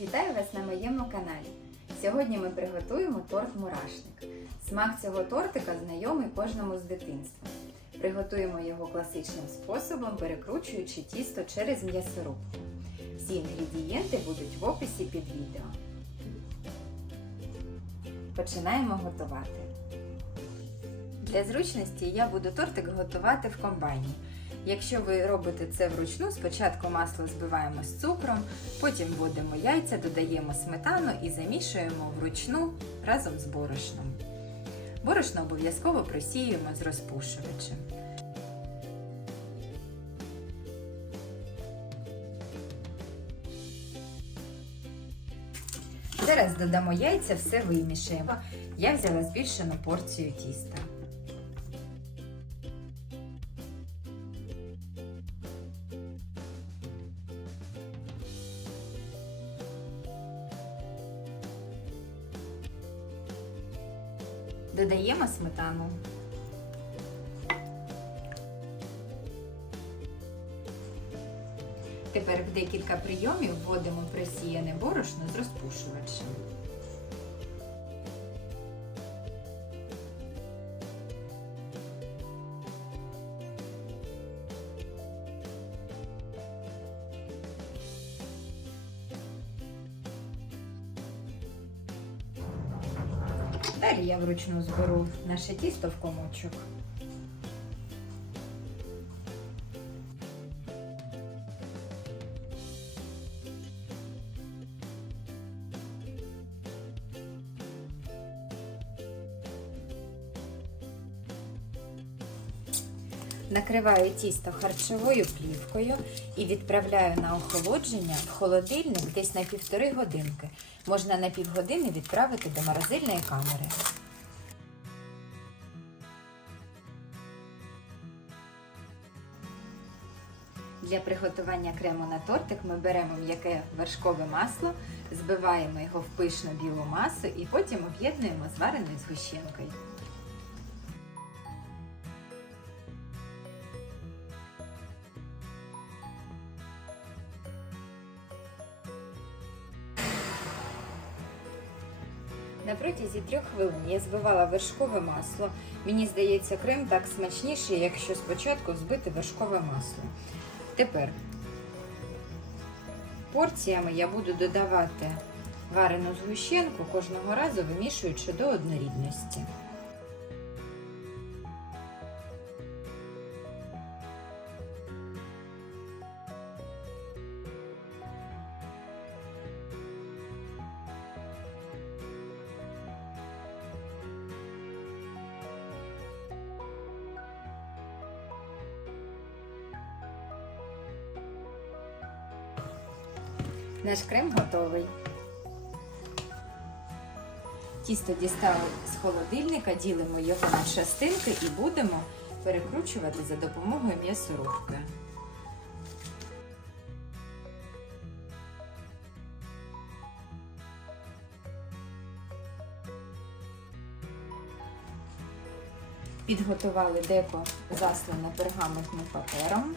Вітаю вас на моєму каналі. Сьогодні ми приготуємо торт мурашник. Смак цього тортика знайомий кожному з дитинства. Приготуємо його класичним способом, перекручуючи тісто через м'ясорубку. Всі інгредієнти будуть в описі під відео. Починаємо готувати. Для зручності я буду тортик готувати в комбайні. Якщо ви робите це вручну, спочатку масло збиваємо з цукром, потім вводимо яйця, додаємо сметану і замішуємо вручну разом з борошном. Борошно обов'язково просіюємо з розпушувачем. Зараз додамо яйця, все вимішаємо. Я взяла збільшену порцію тіста. Додаємо сметану. Тепер в декілька прийомів вводимо просіяне борошно з розпушувачем. Далі я вручну зберу наше тісто в комочок. Накриваю тісто харчовою плівкою і відправляю на охолодження в холодильник десь на півтори годинки. Можна на півгодини відправити до морозильної камери. Для приготування крему на тортик ми беремо м'яке вершкове масло, збиваємо його в пишну білу масу і потім об'єднуємо з вареною згущенкою. На протязі трьох хвилин я збивала вершкове масло. Мені здається, крем так смачніший, якщо спочатку збити вершкове масло. Тепер порціями я буду додавати варену згущенку кожного разу вимішуючи до однорідності. Наш крем готовий. Тісто дістали з холодильника, ділимо його на частинки і будемо перекручувати за допомогою м'ясорубки. Підготували деко заслане пергаментним папером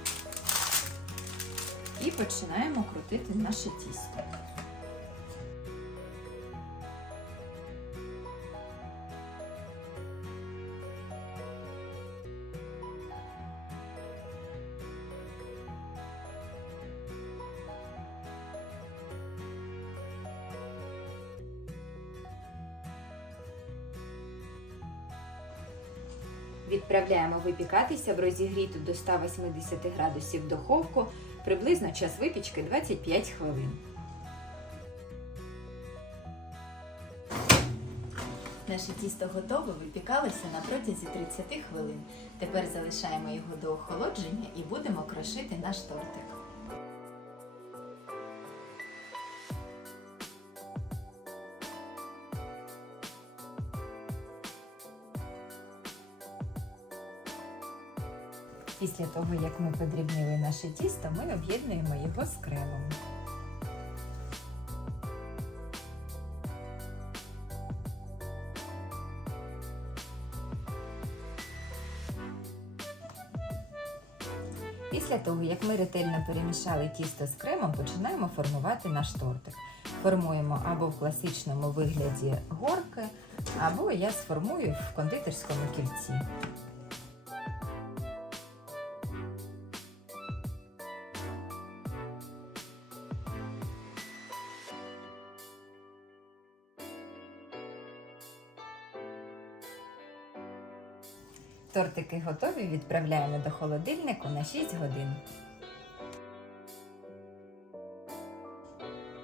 і починаємо крутити наше тісто. Відправляємо випікатися в розігріту до 180 градусів духовку приблизно час випічки 25 хвилин. Наше тісто готове, випікалося на протязі 30 хвилин. Тепер залишаємо його до охолодження і будемо крошити наш тортик. Після того, як ми подрібнили наше тісто, ми об'єднуємо його з кремом. Після того, як ми ретельно перемішали тісто з кремом, починаємо формувати наш тортик. Формуємо або в класичному вигляді горки, або я сформую в кондитерському кільці. Тортики готові, відправляємо до холодильнику на 6 годин.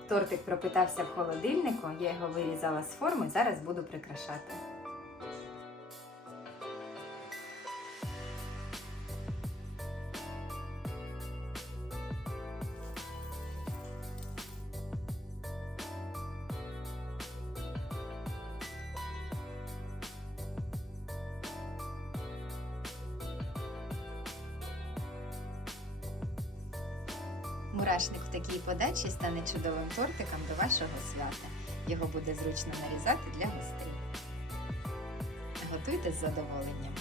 Тортик пропитався в холодильнику, я його вирізала з форми, зараз буду прикрашати. Мурашник в такій подачі стане чудовим тортиком до вашого свята. Його буде зручно нарізати для гостей. Готуйте з задоволенням.